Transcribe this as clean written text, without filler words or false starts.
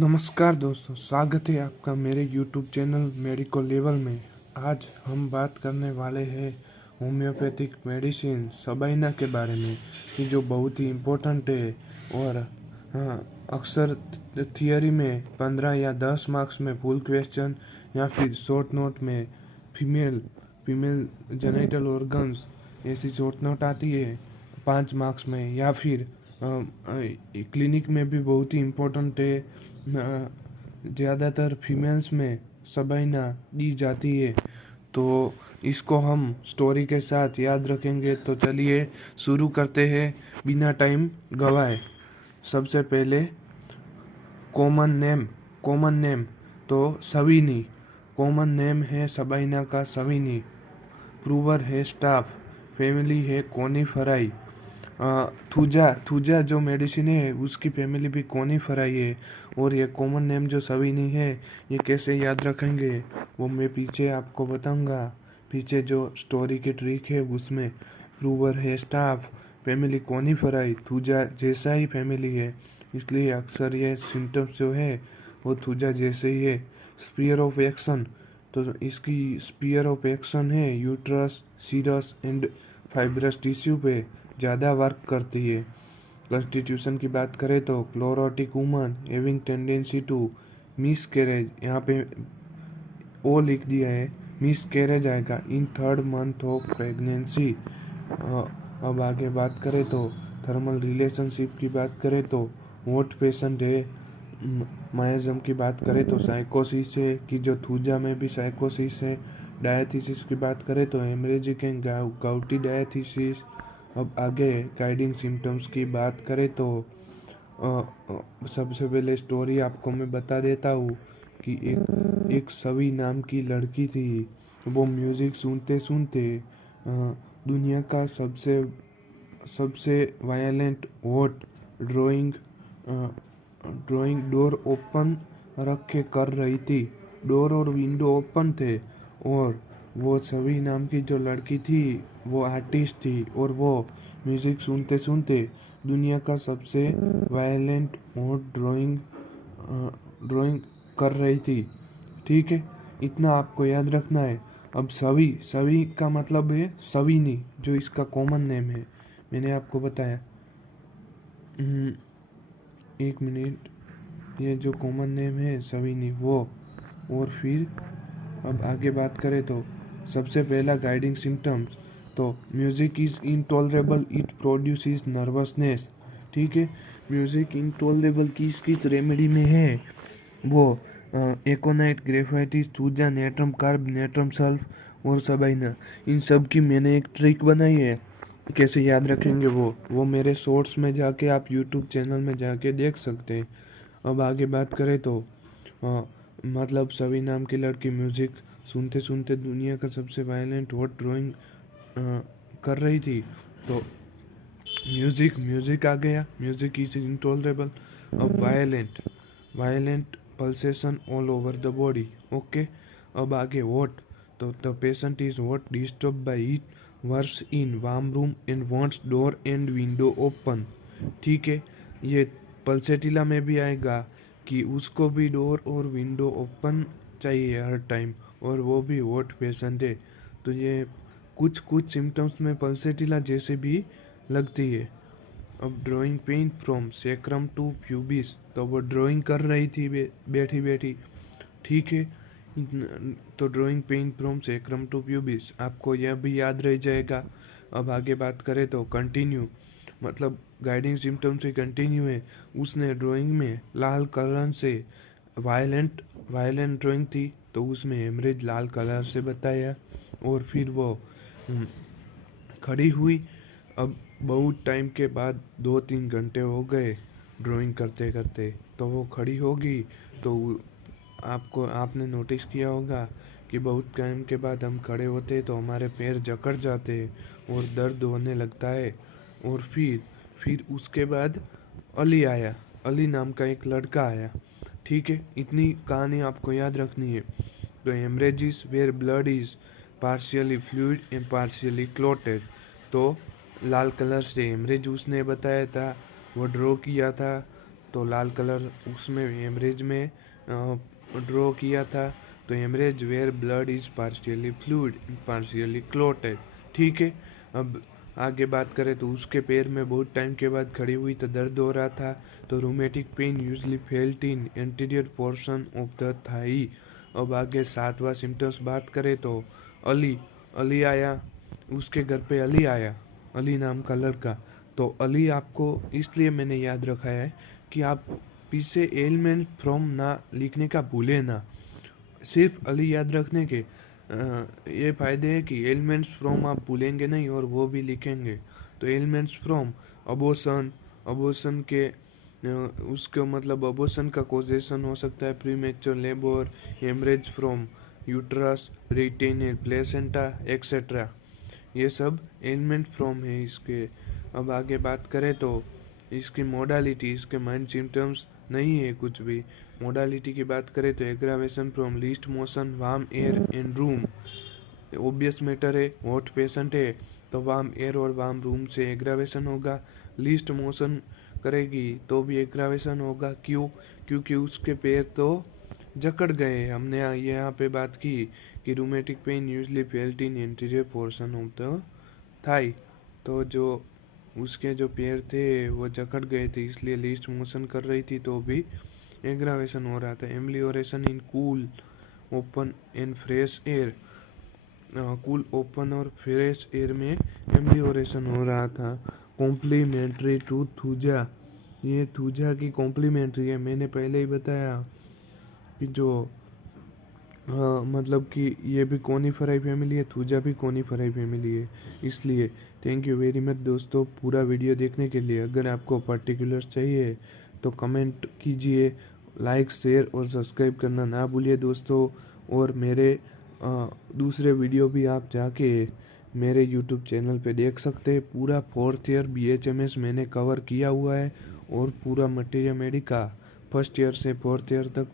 नमस्कार दोस्तों, स्वागत है आपका मेरे YouTube चैनल मेडिको लेवल में। आज हम बात करने वाले हैं होम्योपैथिक मेडिसिन सबाइना के बारे में, कि जो बहुत ही इम्पोर्टेंट है। और हाँ, अक्सर थियरी में 15 या 10 मार्क्स में फुल क्वेश्चन, या फिर शॉर्ट नोट में फीमेल फीमेल जेनिटल ऑर्गन्स ऐसी शॉर्ट नोट आती है 5 मार्क्स में, या फिर क्लिनिक में भी बहुत ही इम्पोर्टेंट है। ज़्यादातर फीमेल्स में सबाइना दी जाती है, तो इसको हम स्टोरी के साथ याद रखेंगे। तो चलिए शुरू करते हैं बिना टाइम गवाए। सबसे पहले कॉमन नेम तो सवीनी। कॉमन नेम है सबाइना का सवीनी। प्रूवर है स्टाफ। फैमिली है कोनीफराई। थूजा जो मेडिसिन है उसकी फैमिली भी कोनीफराई है। और ये कॉमन नेम जो सवीनी है, ये कैसे याद रखेंगे वो मैं पीछे आपको बताऊंगा। पीछे जो स्टोरी की ट्रिक है उसमें प्रूवर है स्टाफ, फैमिली कोनीफराई, थूजा जैसा ही फैमिली है, इसलिए अक्सर ये सिम्टम्स जो है वो थूजा जैसे ही है। स्पीयर ऑफ एक्शन, तो इसकी स्पीयर ऑफ एक्शन है uterus, serous and fibrous tissue पे ज़्यादा वर्क करती है। कॉन्स्टिट्यूशन की बात करें तो chlorotic woman having tendency to miscarriage, यहाँ पे ओ लिख दिया है, मिस कैरेज आएगा इन 3rd मंथ ऑफ प्रेगनेंसी। अब आगे बात करें तो थर्मल रिलेशनशिप की बात करें तो वोट पेशेंट है। मायाजम की बात करें तो साइकोसिस है, कि जो थूजा में भी साइकोसिस है। डायथिसिस की बात करें तो हेमरेजिक एंड गाउटी डायथिसिस। अब आगे गाइडिंग सिम्टम्स की बात करें तो सबसे पहले स्टोरी आपको मैं बता देता हूँ कि एक सवी नाम की लड़की थी। वो म्यूज़िक सुनते सुनते दुनिया का सबसे सबसे violent hot drawing drawing door open रख के कर रही थी। डोर और विंडो ओपन थे, और वो सभी नाम की जो लड़की थी वो आर्टिस्ट थी, और वो म्यूज़िक सुनते सुनते दुनिया का सबसे वायलेंट हॉट ड्राइंग कर रही थी। ठीक है, इतना आपको याद रखना है। अब सवी सवी का मतलब है सवीनी, जो इसका कॉमन नेम है, मैंने आपको बताया। एक मिनट, ये जो कॉमन नेम है सवीनी वो। और फिर अब आगे बात करें तो सबसे पहला गाइडिंग सिम्टम्स, तो music is intolerable, it produces nervousness. ठीक है, म्यूज़िक इनटॉलरेबल किस किस रेमेडी में है वो aconite, graphites, thuja, natrum carb, natrum sulph और सबाइना। इन सब की मैंने एक ट्रिक बनाई है, कैसे याद रखेंगे वो मेरे शॉर्ट्स में जाके आप यूट्यूब चैनल में जाके देख सकते हैं। अब आगे बात करें तो मतलब सभी नाम की लड़की म्यूज़िक सुनते सुनते दुनिया का सबसे वायलेंट हॉट ड्राइंग कर रही थी। तो म्यूज़िक आ गया, म्यूज़िक इज इंटॉलरेबल। अब violent pulsation all over the body. Okay, अब आगे हॉट, तो the patient is hot, disturb by heat, worse in warm room and wants door and window open. ठीक है, ये पल्सेटिला में भी आएगा कि उसको भी डोर और विंडो ओपन चाहिए हर टाइम, और वो भी हॉट पेशेंट है। तो ये कुछ कुछ सिम्टम्स में पल्सेटिला जैसे भी लगती है। अब drawing pain from sacrum to pubis, तो वो ड्राइंग कर रही थी बैठी बैठी। ठीक है, तो drawing pain from sacrum to pubis आपको यह भी याद रह जाएगा। अब आगे बात करें तो कंटिन्यू, मतलब गाइडिंग सिम्टम से कंटिन्यू है। उसने ड्राइंग में लाल कलर से वायलेंट ड्राइंग थी, तो उसमें हेमरेज लाल कलर से बताया। और फिर वो खड़ी हुई। अब बहुत टाइम के बाद 2-3 घंटे हो गए ड्राइंग करते करते, तो वो खड़ी होगी। तो आपने नोटिस किया होगा कि बहुत टाइम के बाद हम खड़े होते तो हमारे पैर जकड़ जाते हैं और दर्द होने लगता है। और फिर उसके बाद अली आया, अली नाम का एक लड़का आया। ठीक है, इतनी कहानी आपको याद रखनी है। तो haemorrhages where blood is partially fluid and partially clotted, तो लाल कलर से हेमरेज उसने बताया था, वो ड्रॉ किया था। तो लाल कलर उसमें हेमरेज में ड्रॉ किया था। तो haemorrhage where blood is partially fluid partially clotted. ठीक है। अब आगे बात करें तो उसके पैर में बहुत टाइम के बाद खड़ी हुई तो दर्द हो रहा था। तो rheumatic pain usually felt in anterior portion of the thigh. अब आगे 7वां सिम्टम्स बात करें तो अली अली आया, उसके घर पे अली आया, अली नाम का लड़का। तो अली आपको इसलिए मैंने याद रखा है कि आप पीछे एलिमेंट फ्रॉम ना लिखने का भूले ना। सिर्फ अली याद रखने के ये फायदे हैं कि एलिमेंट्स फ्रॉम आप भूलेंगे नहीं और वो भी लिखेंगे। तो एलिमेंट्स फ्रॉम अबॉर्शन, अबॉर्शन के उसका मतलब अबॉर्शन का कॉजेशन हो सकता है premature labour, haemorrhage from uterus, retained placenta etcetera. ये सब एलिमेंट फ्रॉम है इसके। अब आगे बात करें तो इसकी मोडालिटी, इसके माइंड सिम्टम्स नहीं है कुछ भी। मोडालिटी की बात करें तो aggravation from least motion, warm air in room. Obvious matter है, हॉट पेशेंट है तो वार्म एयर और वार्म रूम से एग्रावेशन होगा। लीस्ट मोशन करेगी तो भी एग्रावेशन होगा। क्यों? क्योंकि उसके पैर तो जकड़ गए। हमने यहाँ पे बात की कि rheumatic pain usually felt in interior portion of the thigh. तो जो उसके जो पैर थे वो जकड़ गए थे इसलिए लीस्ट मोशन कर रही थी तो भी एग्रावेशन हो रहा था। Amelioration in cool open and fresh air, cool open और फ्रेश एयर में एम्ब्लियोरेशन हो रहा था। कॉम्प्लीमेंट्री टू थूजा, ये थूजा की कॉम्प्लीमेंट्री है। मैंने पहले ही बताया कि जो हाँ मतलब कि ये भी कोनीफराई फैमिली है, थूजा भी कोनीफराई फैमिली है इसलिए। थैंक यू वेरी मच दोस्तों पूरा वीडियो देखने के लिए। अगर आपको पर्टिकुलर चाहिए तो कमेंट कीजिए, लाइक शेयर और सब्सक्राइब करना ना भूलिए दोस्तों। और मेरे दूसरे वीडियो भी आप जाके मेरे यूट्यूब चैनल पे देख सकते हैं। पूरा 4th ईयर BHMS मैंने कवर किया हुआ है और पूरा मटेरियल मेडिका 1st ईयर से 4th ईयर तक